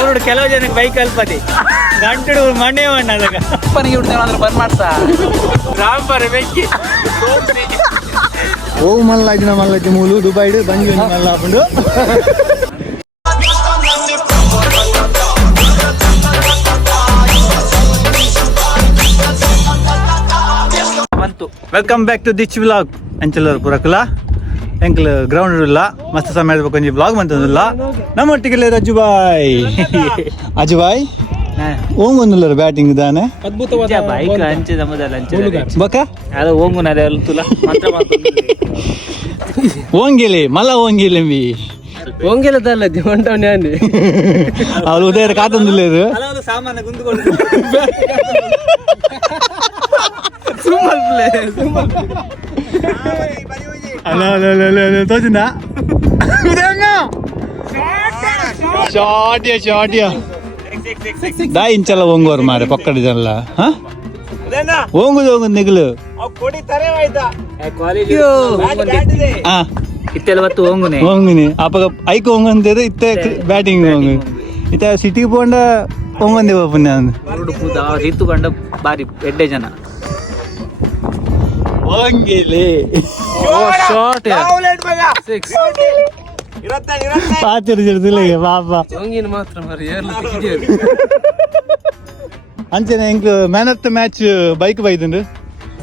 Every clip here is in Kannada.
ಊರು ಕೆಲವು ಜನಕ್ಕೆ ಬೈಕ್ ಅಲ್ಪತಿ ಗಂಟು ಮಣ್ಣೆ ಮಣ್ಣ ಅದಕ್ಕೆ ಅಪ್ಪನಿಗೆ ಹುಡ್ತಾನಂದ್ರೆ ಬಂದ್ ಮಾಡ್ತಾ ರಾಂಬರ್ ಬೆಂಕಿ ಹೋಗು ಮಲ್ಲ ಮೂಲು ದುಬೈಡು ಬಂಗಿ ಮಲ್ಲ ಹಾಕೊಂಡು welcome back to this vlog ಅಂಚಲೂರು ಪುರಕುಲ ಎಂಕ್ಲು ಗ್ರೌಂಡ್ ಇಲ್ಲ ಮಸ್ತ್ ಸಮಯ ಕೊಂಚ ವ್ಲಾಗ್ ಮಂತಂದಿಲ್ಲ ನಮ್ಮೊಟ್ಟಿಗೆ ಅಜುಬಾಯ್ ಓಂಗೊಂದುಲ್ಲರು ಬ್ಯಾಟಿಂಗ್ ದಾನೆ ಅದ್ಭುತವಾದ ಬೈಕ್ ಅಂಚೆ ನಮ್ಮದಲ್ಲ ಬಕ ಅದು ಓಂಗುನದೆ ತುಲ ಮಾತ್ರ ಓಂಗಿಲಿ ಮಲ್ಲ ಓಂಗಿಲಿ ಓಂಗಿಲದಲ್ಲ ದಿವಂಟವನೇ ಅಂದಿ ಅವ್ರು ಉದಯ ಕಾತಂದಿಲ್ಲ ಸಾಮಾನ ಗುಂದುಕೊಂಡು ತೋಚಿಂದ ಶಾರ್ಟಿಯ ದಾ ಇಂಚಲ್ಲ ಓಂಗೋರು ಮಾರೆ ಪಕ್ಕಡಿದಲ್ಲ ಓಂಗುದು ನಿಗಲು ಇತ್ತೆಲ್ಲ ಬತ್ತು ಓಂಗುನೆ ಓಂಗುನಿ ಅಪ್ಪ ಐಕ್ ಓಂಗಂತೇದು ಇತ್ತೆ ಬ್ಯಾಟಿಂಗ್ ಓಂಗು ಇತ್ತ ಸಿಟಿಗೆ ಪೋಂಡ ಓಂಗಂದೆ ಪುಣ್ಯ ರೀತು ಕಂಡ ಬಾರಿ ಎಡ್ಡೆ ಜನ ಓಂಗಿಲಿ ಆಚರಿಸಿರ್ತಿಲ್ಲ ಪಾಪ ಹಂಗಿನ ಮಾತ್ರ ಮರಿ ಅಂಚನೆ ಹೆಂಗ್ man of the match bike ಬೈದಂಡು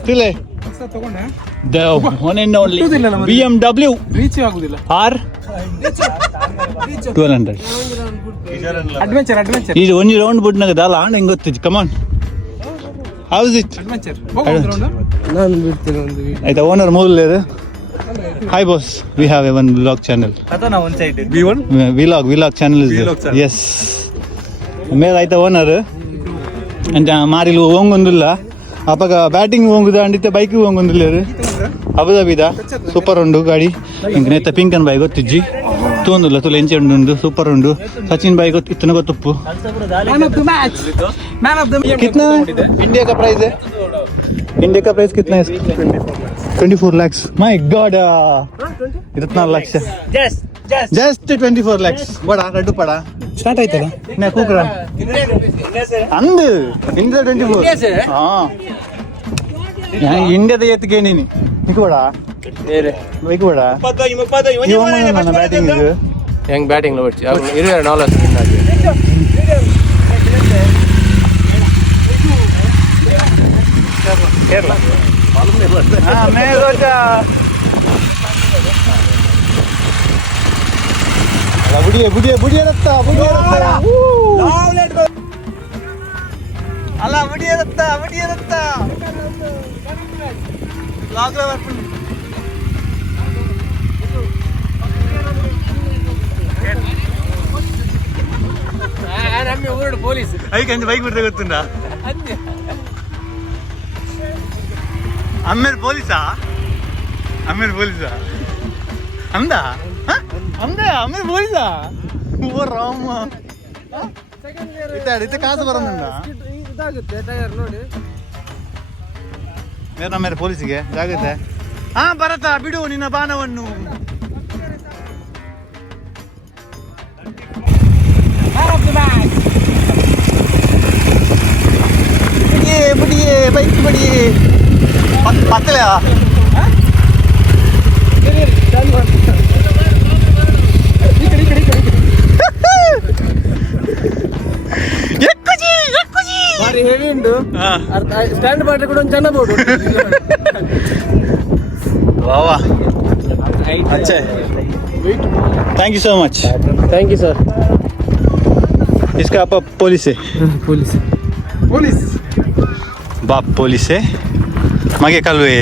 ತಿಳೆ one and only BMW reach ಆಗುದಿಲ್ಲ R 1200 ಅಡ್ವೆಂಚರ್ ಈಗ ಒಂಜಿ ರೌಂಡ್ ಬಿಟ್ನಾಗ ದಾಲ ಆಂಡ್ ಹೆಂಗ್ ಗೊತ್ತಿತ್ತು ಕಮಾನ್ ಹೌಸ್ ಇಟ್ ಅಡ್ವೆಂಚರ್ ನಾನು ಬಿಡ್ತೀನಿ ಒಂದು ಆಯ್ತಾ ಓನರ್ ಮೂಲ hi boss we have a one vlog channel ಅದನ್ನ ಒಂದು ಸೈಡ್ ವ್ಲಾಗ್ ಚಾನೆಲ್ ಇಸ್ ಎಸ್ ಮೇಲೆ ಆಯ್ತಾ ಓನರ್ ಅಂತ ಮಾರಿಲು ಓಂಗೊಂದಿಲ್ಲ ಅಪ್ಪಾಗ ಬ್ಯಾಟಿಂಗ್ ಹೋಗುದ ಅಂಡಿತ್ತೆ ಬೈಕಿಗೆ ಹೋಗೊಂದಿಲ್ಲ ಅಬುದಾಬಿದ ಸೂಪರ್ ಉಂಡು ಗಾಡಿ ಇಂಕ ನೆತ್ತ ಪಿಂಕನ್ ಬಾಯ್ ಗೊತ್ತಿಜ್ಜಿ ತೋಂದಿಲ್ಲ ತುಲ ಎಂಚೆ ಉಂಡು ಸೂಪರ್ ಉಂಡು ಸಚಿನ್ ಬಾಯ್ ಗೊತ್ತು ಇತ್ತನ ಗೊತ್ತುಪ್ಪು कितना इंडिया का प्राइस है इंडिया का प्राइस कितना है 24 lakhs माय गॉड इतना लाख जस्ट 24 lakhs बड़ा रड्डू पड़ा स्टार्ट आಯ್ತಲ್ಲ ನಾ ಕೂಕ್ರ ಅಂದು ಇಂಡಿಯಾ 24 ಹಾಂ ಇಂಡಿಯಾದ ಎತ್ತಿಗೆ ನೀನು ನಿಕ್ ಬಡ ಬೇರೆ ಬೈಕ್ ಬಡ ಬ್ಯಾಟಿಂಗ್ ಹೆಂಗ್ ಬ್ಯಾಟಿಂಗ್ ನೋಡ್ತಿ ಇರೋ ನಾಲೆಜ್ केरला हाँ मैं सोचा बुढ़िया रत्ता अला बुढ़िया रत्ता लाग रहा है ನಮ್ಮ ಊರು ಪೊಲೀಸ್ ಐ ಕಂಜ ಬೈಕ್ ಬಿಡ್ತಾ ಗೊತ್ತುಂಟಾ ಅಮ್ಮೇರ್ ಪೊಲೀಸಾ ಅಂದ ಅಮ್ಮೇರ್ ಪೊಲೀಸಾ ಓ ರಾಮ ಇತ್ತ ಕಾಸು ಬರೋಣ ನೋಡಿ ಮೇರೆ ಪೊಲೀಸಿಗೆ ಜಾಗುತ್ತೆ ಹಾ ಬರತ್ತಾ ಬಿಡು ನಿನ್ನ ಬಾಣವನ್ನು ಬಿಡಿಯೇ ಬೈಕ್ ಬಿಡಿಯೇ ಪತ್ತಲೆಯಾ ಹೆವಿ ಉಂಟು ಸ್ಟ್ಯಾಂಡ್ ಮಾಡ್ಲಿಕ್ಕೆ ಕೂಡ ಒಂದು ಚೆನ್ನ ಬೋರ್ಡ್ वाह अच्छा thank you so much thank you sir इसका आपका पुलिस है पुलिस बाप पुलिस है मगे कलवे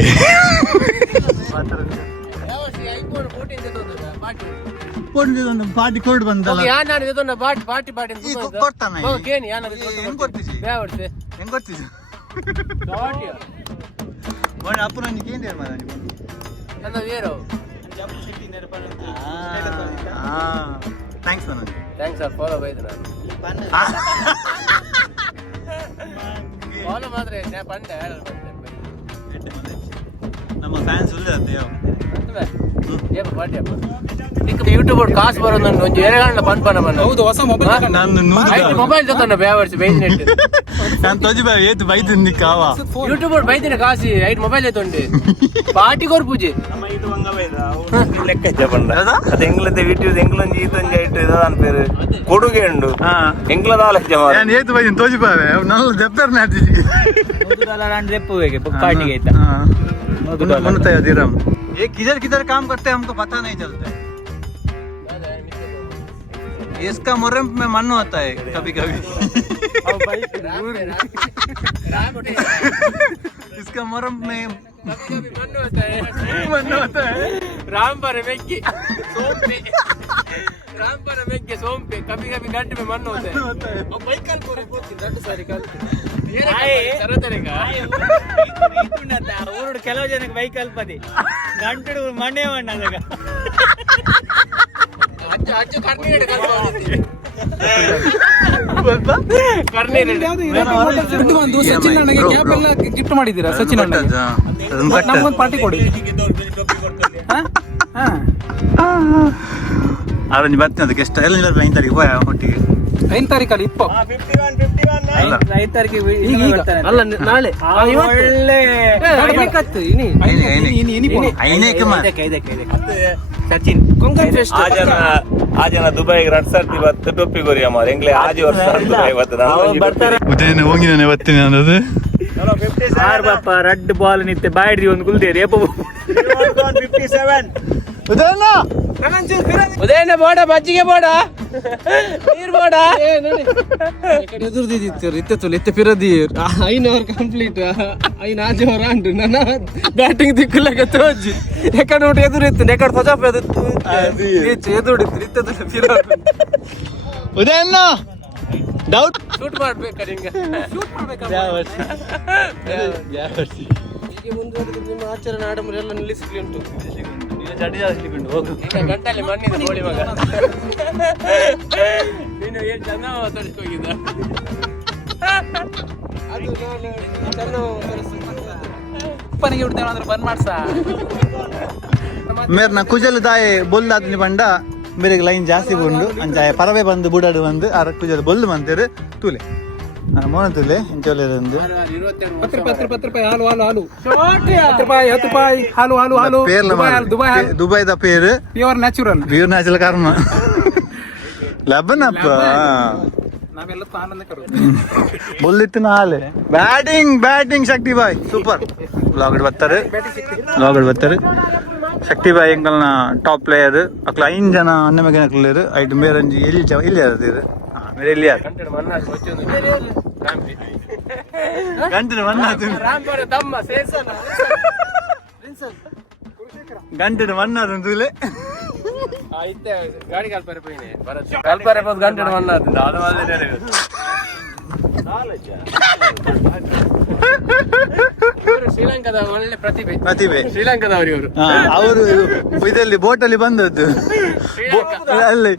ಪಾರ್ಟಿ ಕೊಡ್ ಬಂದಲ್ಲ ನಾನು ಇದೊಂದು ಪಾರ್ಟಿ ಕೊಡ್ತಾನೆ ಏನು ಯಾರು ಹೆಂಗ್ ಕೊಡ್ತೀವಿ ಬೇವಡ್ತೆ ಹೆಂಗ್ ಕೊಡ್ತೀವಿ ಬಣ್ಣ ಅಪ್ಪನ ನಿಕ್ಕೆ ಏನು ಮಾಡ ನನ್ನ ವೇರೋ ಥ್ಯಾಂಕ್ಸ್ ನಾನು ಥ್ಯಾಂಕ್ಸ್ ಸರ್ ಫಾಲೋ ಬೈದು ನಾನು ಫಾಲೋ ಮಾತ್ರ ಪಂಡೆ ನಮ್ಮ ಫ್ಯಾನ್ಸ್ ಉಳ್ಳ ಯೂಟ್ಯೂಬ್ ಕಾಸು ಬರೋದು ಒಂದು ಏರಗಾಂಡ ಬಂದ್ ಹೌದು ಹೊಸ ಮೊಬೈಲ್ ಜೊತೆ ಬೇವರ್ಸಿ ಬೈದಿನೆಟ್ಟು ನಾನು ತೋಜಿ ಬಾ ಏತು ಬೈದಿನಿ ಕಾವ ಯೂಟ್ಯೂಬ್ ಬೈದಿನ ಕಾಸಿ ಐದು ಮೊಬೈಲ್ ಐತೊಂಡಿ ಪಾರ್ಟಿಗೋರ್ ಪೂಜೆ ಲೆಕ್ಕ చెప్పండి అది ఎంగ్లతే వీడియోస్ ఎంగ్లంజి ఈతంజి ఐట్ ఇదాన్ పేరు కొడుగే ఉండు ఎంగ్లద ఆలోచన ನಾನು ಏತು ಬೈದಿನಿ ತೋಜಿ ಬಾವೆ ನಲ್ಲ ದೆಪ್ಪರ್ ನಾಟಿಜಿ $1 and देपोगे पार्टी गई था मनता है दिरम ये किधर किधर काम करते हैं हमको पता नहीं चलता है इसका मुरम में मन होता है कभी कभी इसका मुरम में मन होता है राम पर मेग्गे सोम पे कभी कभी गड्ढे में मन होता है और बाइक कल पूरे पूरी गड्ढे सारी कल ಊರು ಕೆಲವು ಜನಕ್ಕೆ ಬೈಕ್ ಅಲ್ಪದೆ ಗಂಟು ಮನೆ ಮಣ್ಣಾಗ ಅಜ್ಜು ಕರ್ನೀಡ ಸಚಿನ್ ಅಣ್ಣಗೆ ಕ್ಯಾಪ್ ಎಲ್ಲ ಗಿಫ್ಟ್ ಮಾಡಿದ್ದೀರಾ ಸಚಿನ್ ಅಣ್ಣಗೆ ನಮ್ಗೊಂದು ಪಾರ್ಟಿ ಕೊಡಿ ಆರೆಂಜ್ ಬರ್ತೀನಿ ಅದಕ್ಕೆ ಎಷ್ಟು ಎಲ್ಲ 9 ತಾರೀಕು ಹೋಯ ಒಟ್ಟಿಗೆ 5 ತಾರೀಕಲ್ಲಿ 5 ತಾರೀಕಿಗೆ ಅಲ್ಲ ನಾಳೆ ಒಳ್ಳೆ सचिन आज ना दुबई रट सर्ती बत टोपी गोरी हमारे इंग्ले आज और सर दुबई बत ಬರ್ತಾರೆ ಉದಯನ ಹೋಗಿನ ಬರ್ತೀನಿ ಅನ್ನೋದು ಆರ್ ಬಾಪ ರೆಡ್ ಬಾಲ್ ನಿತ್ತೆ ಬಾಯ್ಡ್ರಿ ಒಂದು ಗುಲ್ದೇರಿ ಏಪ 57 ಉದಯನ ಉದಯನ ಬೋಡ ಮಜ್ಜಿಗೆ ಬೋಡ ನೀರ್ ಬೋಡ ಎದುರ್ದಿತ್ತು ಇತ್ತು ಇತ್ತೆ ಪಿರದೀರ್ 5 ಓವರ್ ಕಂಪ್ಲೀಟ್ 5 ಓವರ್ ಆಂಡ್ ನನ್ನ ಬ್ಯಾಟಿಂಗ್ ದಿಕ್ಕಲಕ ತೋಜಿ ಎಕಡೆ ನೋಡಿ ಎದುರಿತ್ತು ಎಕಡೆ ಫಜಾಪ್ ಎದುರಿತ್ತು ಇತ್ತದ ಪಿರದ್ ಉದಯನ ಡೌಟ್ ಶೂಟ್ ಮಾಡ್ಬೇಕಾರೆ ಹಿಂಗ ಶೂಟ್ ಮಾಡ್ಬೇಕಾ ಹೀಗೆ ಮುಂದುವರೆದು ನಿಮ್ಮ ಆಚರಣೆ ಆಡಂಬರೆಲ್ಲ ನಿಲ್ಲಿಸಲಿ ಉಂಟು ಈಗ ಗಂಟಲ್ಲಿ ಮಣ್ಣಿನ ಕೋಳಿ ಮಗ ನೀನು ಏನು ಚೆನ್ನ ಮಾತಾಡ್ಕೋಗಿದ್ದ ಅದು ನಾನು ಚೆನ್ನ ಉಪ್ಪನಿಗೆ ಬಿಡ್ತೇವೆ ಅಂದ್ರೆ ಬಂದ್ ಮಾಡ್ಸ ಮೇರೆ ನಾ ಕುಜಲ್ ದಾಯೆ ಬೊಲ್ದಾದ್ನಿ ಬಂಡ ಮೇರೆಗೆ ಲೈನ್ ಜಾಸ್ತಿ ಬಂಡು ಅಂಚಾಯ ಪರವೆ ಬಂದು ಬುಡಾಡು ಬಂದು ಅರ ಕುಜಲ್ ಬೊಲ್ಲು ಮಂತೇರು ತೂಲೆ ಮೋನ ತೂಲೆ ಇಂಚೋಲೇರಂದು ₹10 ಹಾಲು ₹10 ಹಾಲು ದುಬೈದ ಪೇರು ಪ್ಯೂರ್ ನ್ಯಾಚುರಲ್ ಕರ್ಮ ಲಬ್ಬನಪ್ಪ ನಾವೆಲ್ಲ ಆನಂದ ಕರು ಬೊಲ್ಲಿತ್ತಿನ ಹಾಲೆ ಬ್ಯಾಟಿಂಗ್ ಶಕ್ತಿ ಬಾಯ್ ಸೂಪರ್ ಬ್ಲಾಗಡ್ ಬರ್ತಾರೆ ಶಕ್ತಿ ಬಾಯ್ ಎಂಕಲ್ನ ಟಾಪ್ ಪ್ಲೇಯರ್ ಅಕ್ಲ 5 ಜನ ಅನ್ನಮೆಗೆ ಪ್ಲೇಯರ್ ಐಟ್ ಮೇರಂಜಿ ಇಲ್ಲಿ ಯಾರು मेरे लिए ಗಂಟೆ ಮಣ್ಣಾದ ತೂಲೆ ಗಾಡಿ ಕಲ್ಪರೆ ಗಂಟೆ ಮಣ್ಣಾದ ಶ್ರೀಲಂಕಾದ ಒಳ್ಳೆ ಪ್ರತಿಭೆ ಶ್ರೀಲಂಕಾದವರು ಇವರು ಅವರು ಇದರಲ್ಲಿ ಬೋಟಲ್ಲಿ ಬಂದದ್ದು ಅಲ್ಲಿ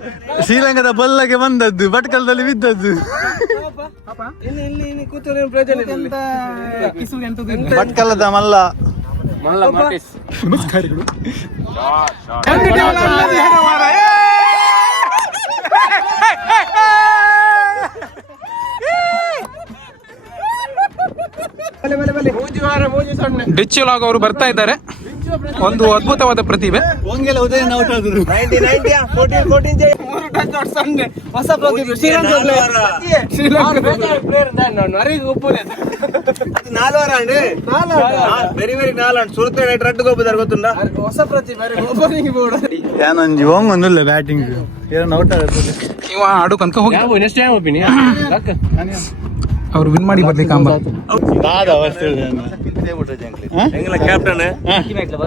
ಶ್ರೀಲಂಕಾದ ಬಲ್ಲಗೆ ಬಂದದ್ದು ಭಟ್ಕಲದಲ್ಲಿ ಬಿದ್ದದ್ದು ಭಟ್ಕಲದ ಮಲ್ಲ ನಮಸ್ಕಾರಗಳು ಡಿಚ್ ಲಾಗ್ ಅವರು ಬರ್ತಾ ಇದ್ದಾರೆ. ಒಂದು ಅದ್ಭುತವಾದ ಪ್ರತಿಭೆ. ಉದಯನ ಔಟ್ ಆದ್ರು ಹೊಸ ಪ್ರತಿಭೆ ಹೊಸ ಪ್ರತಿಭೆ ಏನೊಂಜಿ ಒಂದೊಂದಿಲ್ಲ ಬ್ಯಾಟಿಂಗ್ ಏನೋ ಔಟ್ ಆಗುತ್ತೆ ಇವ ಆಡು ಕನ್ಕ ಹೋಗಿ ಅವ್ರು ವಿನ್ ಮಾಡಿ ಬರ್ಲಿಕ್ಕೆ ಅಂಬ எங்களை captain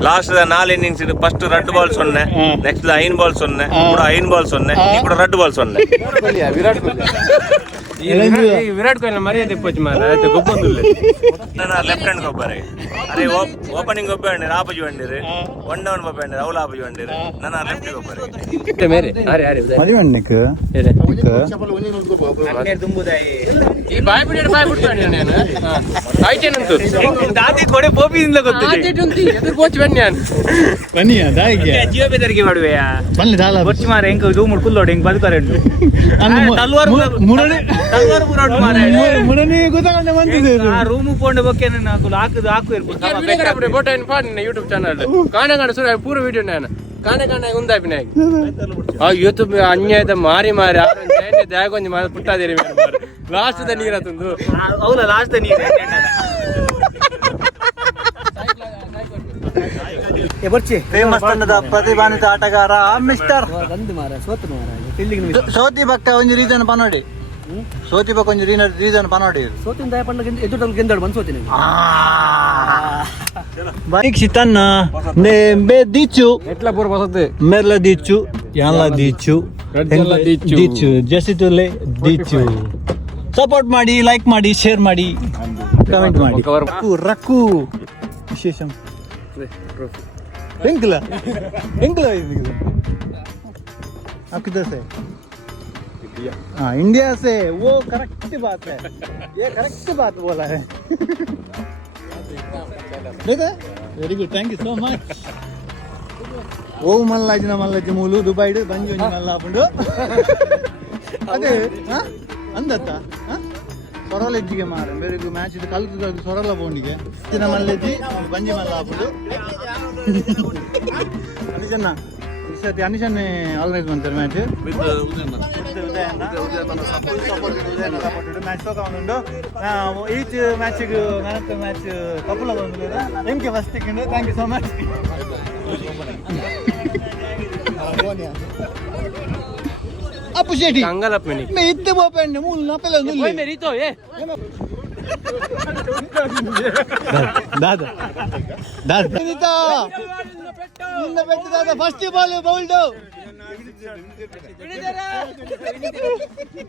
last 4 innings first red ball சொன்னேன், நெக்ஸ்ட் 5 பால் சொன்னேன், கூட 5 பால் சொன்னேன், கூட ரெட் பால் சொன்னேன். ವಿರಾಟ್ ಕೊಹ್ಲಿ ವಿರಾಟ್ ಕೊಹ್ಲಿ ಮರ್ಯಾದೆ ಇಪ್ಪತ್ತು ಮಾರ ಆಯ್ತು ಗೊಬ್ಬೊಂದಿಲ್ಲ ನನ್ನ ಲೆಫ್ಟ್ ಹ್ಯಾಂಡ್ ಗೊಬ್ಬರ ಅದೇ ಓಪನಿಂಗ್ ಗೊಬ್ಬರ ಅಂಡಿರು ಆಪಜಿ ಬಂದಿರು ಒನ್ ಡೌನ್ ಗೊಬ್ಬರ ಅಂಡಿರು ಅವಳು ಆಪಜಿ ಬಂದಿರು ನನ್ನ ಲೆಫ್ಟ್ ಗೊಬ್ಬರ ಮೇರೆ ಅರೆ ಅರೆ ಮರಿವಣ್ಣಕ್ಕೆ ಈ ಬಾಯ್ ಬಿಟ್ಟು ನಾನು ಆಯ್ತೇನಂತು ದಾದಿ ಕೊಡೆ ಪೋಪಿಯಿಂದ ಗೊತ್ತಿದೆ ಎದುರು ಬೋಚ್ ಬನ್ನಿ ನಾನು ಬನ್ನಿ ದಾಯಿಗೆ ಜೀವ ಬೆದರಿಕೆ ಮಾಡುವೆಯಾ ಬನ್ನಿ ದಾಲ ಬೊಚ್ಚಿ ಮಾರ ಹೆಂಗ್ ಇದು ಮುಡ್ಕುಲ್ಲೋಡಿ ಹೆಂಗ್ ಬದುಕರೆಂಡು ಮುಡನೆ ಗೊತ್ತಾಗಂಡ ಬಂದಿದೆ ಆ ರೂಮ್ ಪೋಂಡ ಬೊಕ್ಕೆ ಹಾಕು ಇರ್ಬೋದು ಫೋಟೋ ಯೂಟ್ಯೂಬ್ ಚಾನಲ್ ಕಾಣ ಸುರ ಪೂರ ವಿಡಿಯೋ ನಾನು ಕಾಣ ಉಂದಾಪಿನ ಇವತ್ತು ಅನ್ಯಾಯದ ಮಾರಿ ದಾಗೊಂದು ಪುಟ್ಟಾದಿರಿ ಲಾಸ್ಟ್ ನೀರ ತಂದು ಹೌದಾ ಲಾಸ್ಟ್ ನೀರು ಬರ್ಚಿ ಫೇಮಸ್ ತಂಡದ ಪ್ರತಿಭಾನ್ವಿತ ಆಟಗಾರ ಮಿಸ್ಟರ್ ಸೋತಿ ಬಕ್ಕ ಒಂದು ರೀಸನ್ ಪನೋಡಿ ಸೋತಿ ಬಕ್ಕ ಒಂದು ರೀಸನ್ ಪನೋಡಿ పరీక్షితన్న నే దిచ్చు ఎట్లా పూర వసతి మెర్ల దిచ్చు యాన్ల దిచ్చు దిచ్చు ಜಸಿತುಲೆ ದಿಚ್ಚು ಸಪೋರ್ಟ್ ಮಾಡಿ ಲೈಕ್ ಮಾಡಿ ಶೇರ್ ಮಾಡಿ ಕಮೆಂಟ್ ಮಾಡಿ ರಕ್ಕು ವಿಶೇಷಂ ಎಂಕಲ आप किधर से हाँ इंडिया से वो करेक्ट बात है ये करेक्ट बात बोला है very good thank you so much ಓ ಮಲ್ಲಾಜಿನ ಮೂಲು ದುಬೈಡು ಬಂಜಿ ಒಂಜಿ ಮಲ್ಲ ಹಾಕೊಂಡು ಅದೇ ಅಂದತ್ತ ಸೊರಲೆಜ್ಜಿಗೆ ಮಾರ ಬೇರೆ ಮ್ಯಾಚ್ ಇದು ಕಲ್ತು ಸೊರಲ ಬೋಂಡಿಗೆ ಚಿನ್ನ ಮಲ್ಲೆಜ್ಜಿ ಬಂಜಿ ಮಲ್ಲ ಹಾಕೊಂಡು ಅನಿಶನ್ನ ಈ ಸತಿ ಅನಿಶನ್ನೇ ಆರ್ಗನೈಸ್ ಮಾಡ್ತಾರೆ ಮ್ಯಾಚ್ ಮ್ಯಾಚ್ ತಗೊಂಡು ಈಚ್ ಮ್ಯಾಚಿಗೆ ಮ್ಯಾನ್ ಆಫ್ ದ ಮ್ಯಾಚ್ ಕಪಲ ಬಂದಿಲ್ಲ ಎಂಕೆ ಫಸ್ಟ್ ತಿಕ್ಕಿಂಡು thank you so much Apu Shetty. Angalap meni. Me itte bopenne mul na pela nulle. Oi merito Dada. Nita. Ninna pettu dada first ball bowled.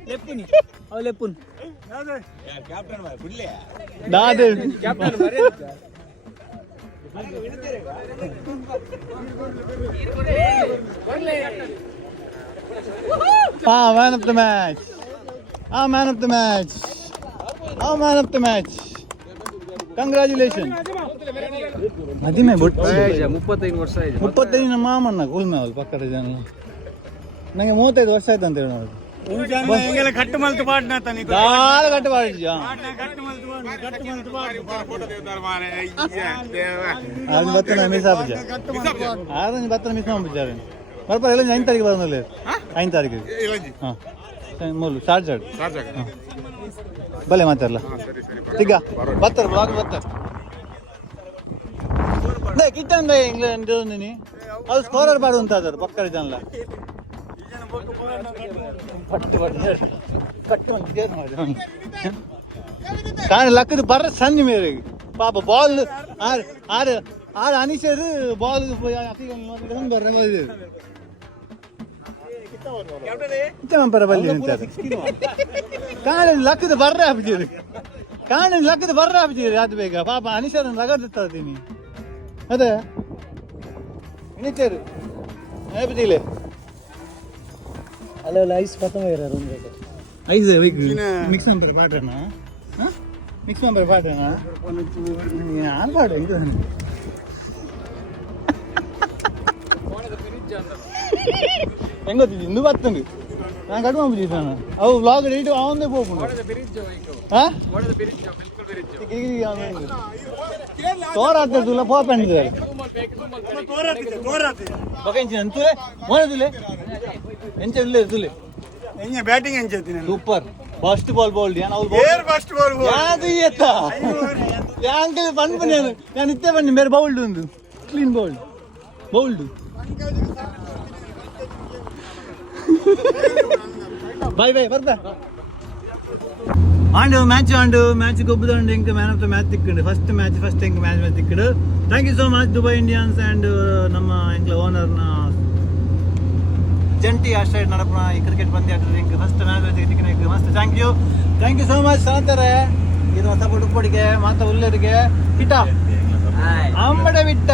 ಲೆಪ್ಪುನಿ ಅವ ಲೆಪ್ಪುನ್ captain bye ಬಿಡ್ಲೆ Dada. Captain Man of the match. Man of the match. Man of the match. Congratulations. Adi mein bot. 35 ವರ್ಷ ಆಯ್ತು 35 ನಮ್ಮ ಮಾಮಣ್ಣ ಕುಲ್ಮೇವಲ್ ಪಕ್ಕದ ಜನ ನಂಗೆ 35 ವರ್ಷ ಆಯ್ತು ಅಂತ ಹೇಳಿ ನೋಡಿ ಹಿಂಗೆಲ್ಲ ಕಟ್ಟು ಮಲ್ತು ಪಾಡ್ನ ತಾನೆ ದಾಳ ಕಟ್ಟು ಮಾಡಿದ್ಯಾ ಅದು ಬತ್ತನ ಮಿಸ್ ಆಗ್ಬಿಟ್ಟ ಆರಂಜ್ ಬತ್ತನ ಮಿಸ್ ಮಾಡ್ಬಿಟ್ಟಾರೆ ಬರ್ಪ ಎಲ್ಲ 9 ತಾರೀಕು ಬರೋನಲ್ಲ 9 ತಾರೀಕು ಹಾಂ ಮೂಲು ಚಾರ್ಜ್ ಭಲೆ ಮಾತಾಡಲ್ಲ ಈಗ ಬರ್ತಾರೆ ಬ್ಲಾಗ್ ಬರ್ತಾರೆ ಕಿಟ್ಟಂಗ ಇಂಗ್ಲೆಂಡ್ ನೀ ಅದು ಸ್ಕೋರರ್ ಬಾಡು ಅಂತ ಅದಾರ ಪಕ್ಕದ ಜನ కానీ లక్కది బర్ర సన్ని మీరు పాప బాల్ ఆరు అనిసారు బాల్ బర్ర కానీ లక్కది బర్ర ఆపిచారు కానీ లక్కది బర్ర ఆపిచారు అది ಬೇಗ ಪಾಪ ಅನಿಸಾರ ಲಗದಿರ್ತಾರೆ ತಿನಿ ಅದೇ ಇನಿಚಾರು ಏಪದಿಲೆ ಅಲ್ಲ ಐಸ್ ಖತಮ್ ಆಗಿರೋ ರೂಮ್ ಐಸ್ ಮಿಕ್ಸ್ ನಂಬರ್ ಪಾಡ್ರಣ ಮಿಕ್ಸ್ ನಂಬರ್ ಪಾಡ್ರಣ ಯಾರು ಪಾಡು ಇದು ಹೆಂಗೊತ್ತಿದ್ದು ಇಂದು ಬರ್ತಂದು ನಾನು ಕಡಿಮೆ ಮಾಡ್ಬಿಟ್ಟಿದ್ದೆ ನಾನು ಅವು ವ್ಲಾಗ್ ರೇಟು ಅವಂದೇ ಹೋಗ್ಕೊಂಡು ಹಾಂ ತೋರಾಗ್ತದಲ್ಲ ಪಾಪ ಅಂದಿದ್ದಾರೆ ಬಕೆಂಚಿನ ಅಂತಲೇ ಮೋನದಿಲ್ಲ ಎಂಚ ಇಲ್ಲ ಇರ್ತಲೇ ಬ್ಯಾಟಿಂಗ್ ಎಂಚೇತೀನಿ super first ball bowled first ball ಯಾವುದು ಎತ್ತ ಯಾಂಕಲ್ ಬಂದು ಬನ್ನಿ ನಾನು ಇತ್ತೆ ಬನ್ನಿ ಬೇರೆ ಬೌಲ್ಡ್ ಒಂದು ಕ್ಲೀನ್ ಬೌಲ್ಡ್ ಬಾಯ್ ಬರ್ತಾ ಆಂಡು ಮ್ಯಾಚ್ ಗೊಬ್ಬದಂಡು ಹೆಂಗೆ ಮ್ಯಾನ್ ಆಫ್ ದ ಮ್ಯಾಚ್ ತಿಕ್ಕಿಂಡು ಫಸ್ಟ್ ಹೆಂಗೆ ಮ್ಯಾಚ್ ತಿಕ್ಕಿಡು thank you so much Dubai Indians and ನಮ್ಮ ಎಂಕ್ಲ ಓನರ್ನ ಜಂಟಿ ಆಶ್ರಯ ನಡಪನ ಈ ಕ್ರಿಕೆಟ್ ಪಂದ್ಯ ಫಸ್ಟ್ ಮ್ಯಾಚ್ ತಿಕ್ಕಿನ ಮಸ್ತ್ ಥ್ಯಾಂಕ್ ಯು ಸೋ ಮಚ್ ಸನಂತಾರೆ ಇದು ಹೊಸ ಉಡುಪೊಡಿಗೆ ಮಾತ ಉಲ್ಲರಿಗೆ ಪಿಟ ಅಂಬಡೆ ಬಿಟ್ಟ